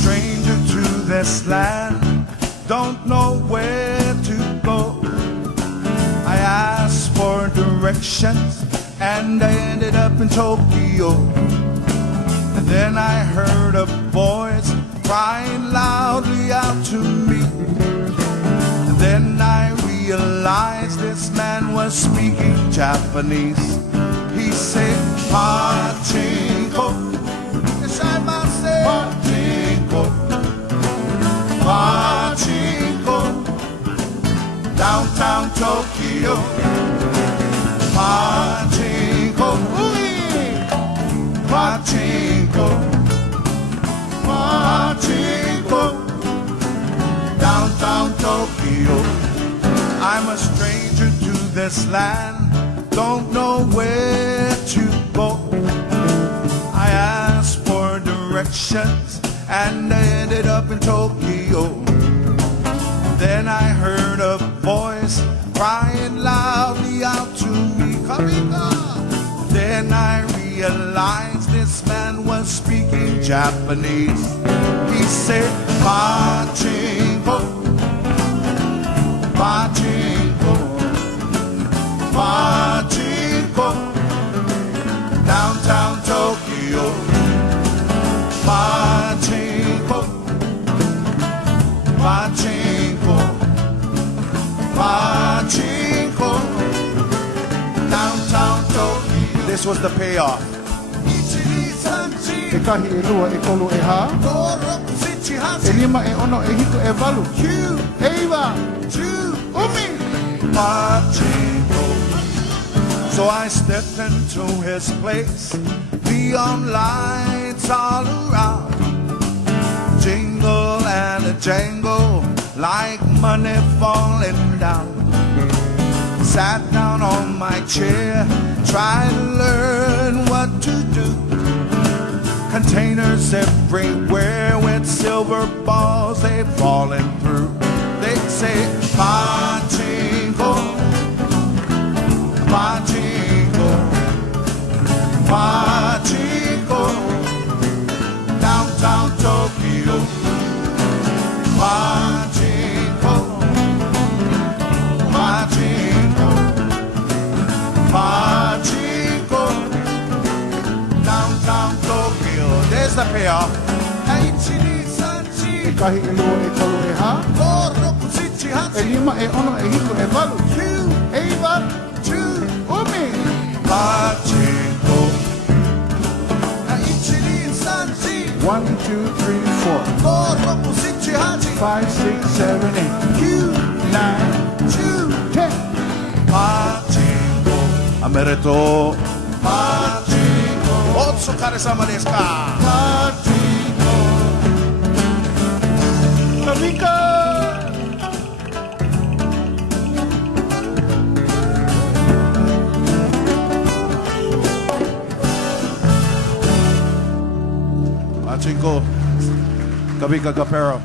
stranger to this land, don't know where to go. I asked for directions and I ended up in Tokyo. And then I heard a voice crying loudly out to me. And then I realized this man was speaking Japanese. He said, Pachinko. Yes, I must say, Pachinko. Pachinko. Downtown Tokyo. Pachinko. Pachinko. Pachinko. Downtown Tokyo. I'm a stranger to this land, don't know where to go. I asked for directions and I ended up in Tokyo. Then I heard a voice crying loudly out to me, Amina. Then I realized this man was speaking Japanese. He said, Pachinko, Pachinko, Pachinko, downtown Tokyo. Pachinko, Pachinko, Pachinko, downtown Tokyo. This was the payoff. Ekahi e lua e kolu e ha. E lima e ono e hito e valu. Eiva. Umi. Pachinko. So I stepped into his place. Neon lights all around. Jingle and a jangle like money falling down. Sat down on my chair, tried to learn what to do. Containers everywhere with silver balls, they falling through. They say, Pachinko, Pachinko, Pachinko, downtown Tokyo. Pachinko, Pachinko, Pachinko, downtown Tokyo. There's the payoff. Ekahi e lua e kolu e ha. E lima e ono e hito e valu. Eiva. Umi. Pachinko. 1, 2, 3, 4, 5, 6, 7, 8, 9, 10. Pachinko. Amereto. Pachinko. Otsukare-sama desu ka? Pachinko. Kamika. Pachinko. Kabika Kapero.